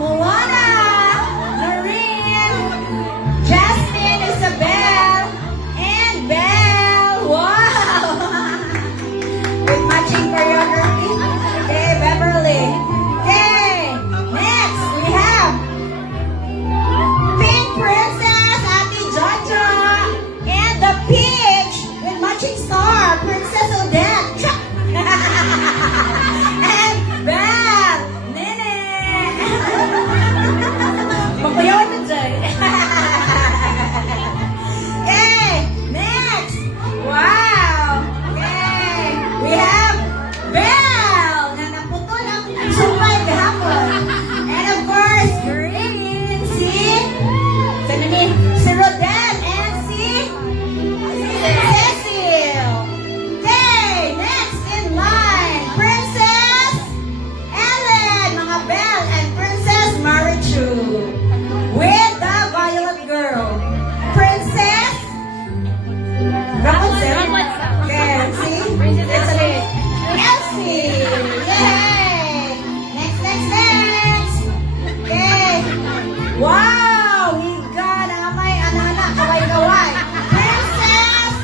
Moana, Noreen, Jasmine, Isabel, and Belle. Wow! With matching choreography. Okay, Beverly. Okay, next we have Pink Princess, Ate Jojo, and the Peach with matching star, Princess Odette. And Belle, Nene. Makuyawan na dyan. Okay, next. Wow. Okay, we have Belle na naputol ang sumpay gahapon. And of course, Green, si Rodel, and si Cecil. Okay, next in line, Princess Ellen, mga Belle, and Princess Marichu. With the Violet Girl, Princess Rapunzel. Okay, see? It's Elsie. Yay! Next. Okay. Wow! We got amay anak-anak, kaway-kaway. Princess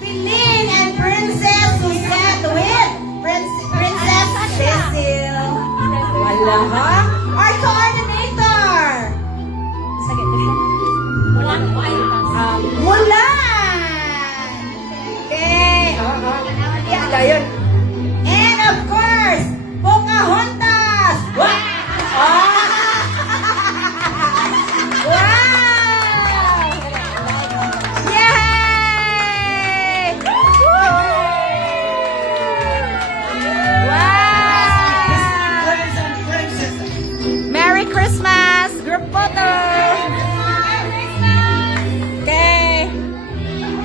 Pilin and Princess Suzette with Princess Cecil. Wala ha? Our coordinator! Mulan! Okay. Yeah, ayun. And of course, Pocahontas! Wow! Wow! Yay! Woo! Wow! Merry Christmas! Group photo! Okay.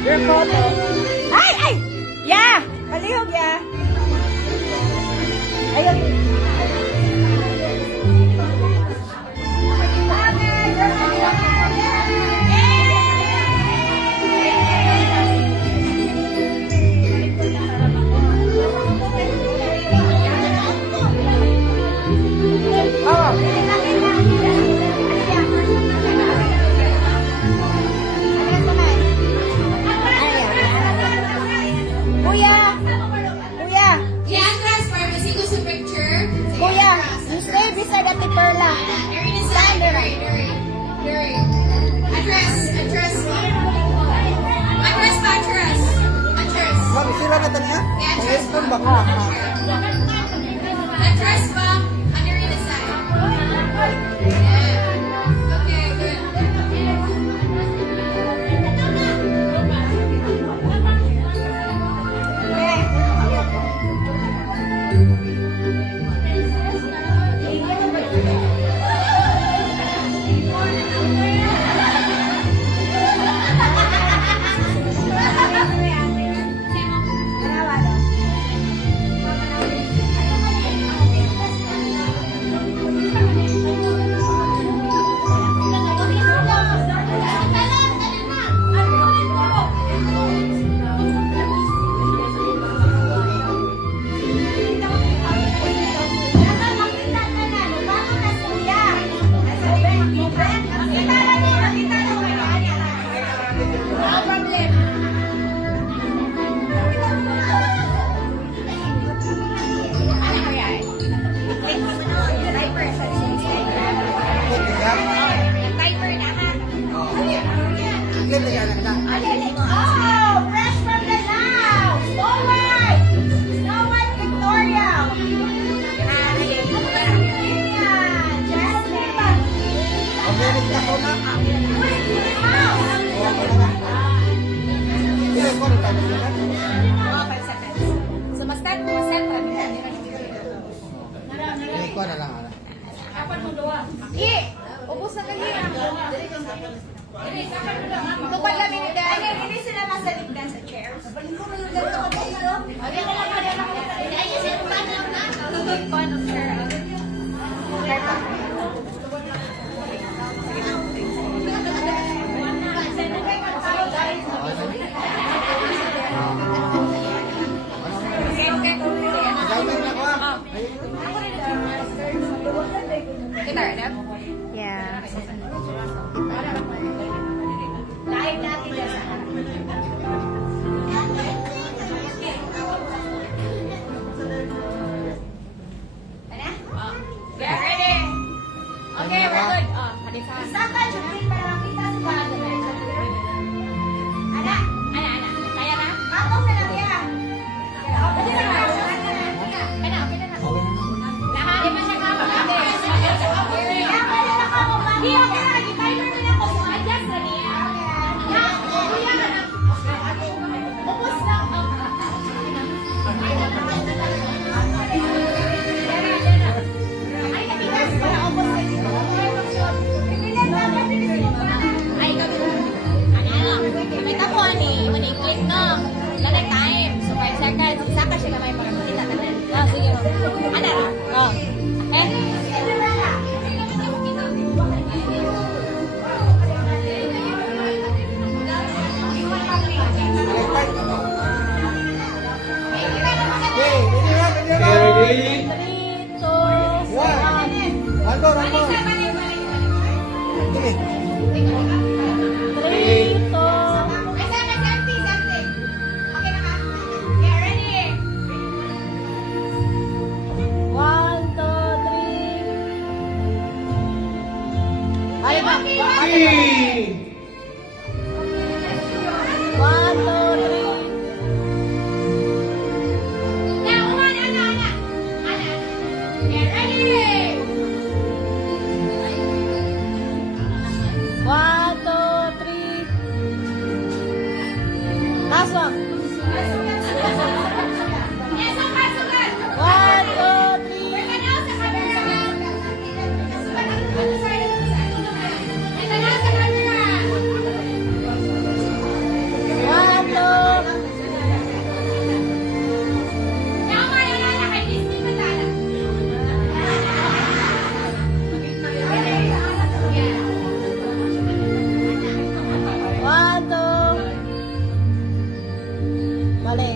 Group photo. Ay! Yeah! Palihog, yeah! Ayun. Oh. Address ba? Under the side. Yeah. Okay, good. Oh, fresh from the now. Snow White. Snow White Victoria. Jasmine. Oh, 5 seconds. So, ma-start mo, set. Ubus na kanina. Tupad lang minute. Hindi sila masaligdan sa chairs. Kita, Rep? Yeah. Live natin yan sa Get ready. Okay, we're good. Oh, hadisa. Isa ka, Jumil, para makita sa bago. Anak, Ana. Kaya na? katong na lang yan. Okay na. Lahat, di ba siya kapag-adjust? Kaya pala nakakapag- Di, okay na. Di-timer na lang ako. Adjust na niya. Na, kuya ka na. Ubus na. Ay, natigas pa na ubos na dito. Bibilan na, mabilis mo pa. Ay, kami. May tapuan eh. Manig-click no. Lahat time. So, 5 seconds. Isa ka siya gamay para makita natin. Ah, sige. Ana. Oh. Okay. Ready? Three. Last one. 1, 2, 3. One, two. One, two. Mali.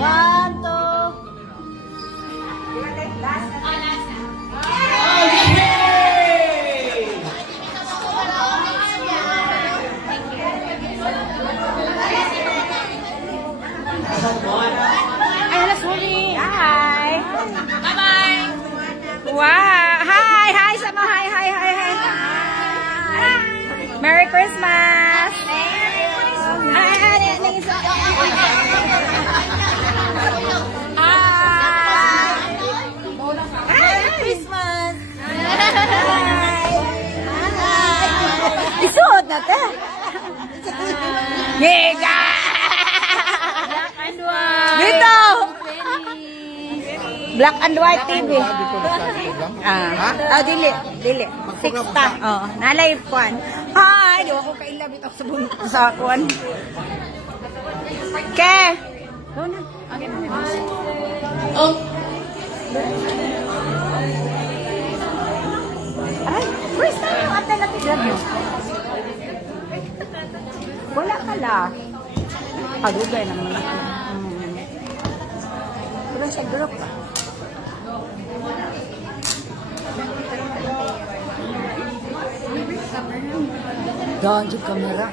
One, two. Ay, alas huli. Hi. Bye-bye. Wow. Hi sa mga hi. Merry Christmas. Hi. Merry Christmas! Isuot na te! Mega! Dito! Black and White TV. Dili. Sixta. Oh, nalay puan. Hi, di ako kaila bitaw sa kuan. Ke. Ay, first time yung ate na tignan mo. Wala ka la. Pagugay naman. Pero sa group ka. Doon yung camera.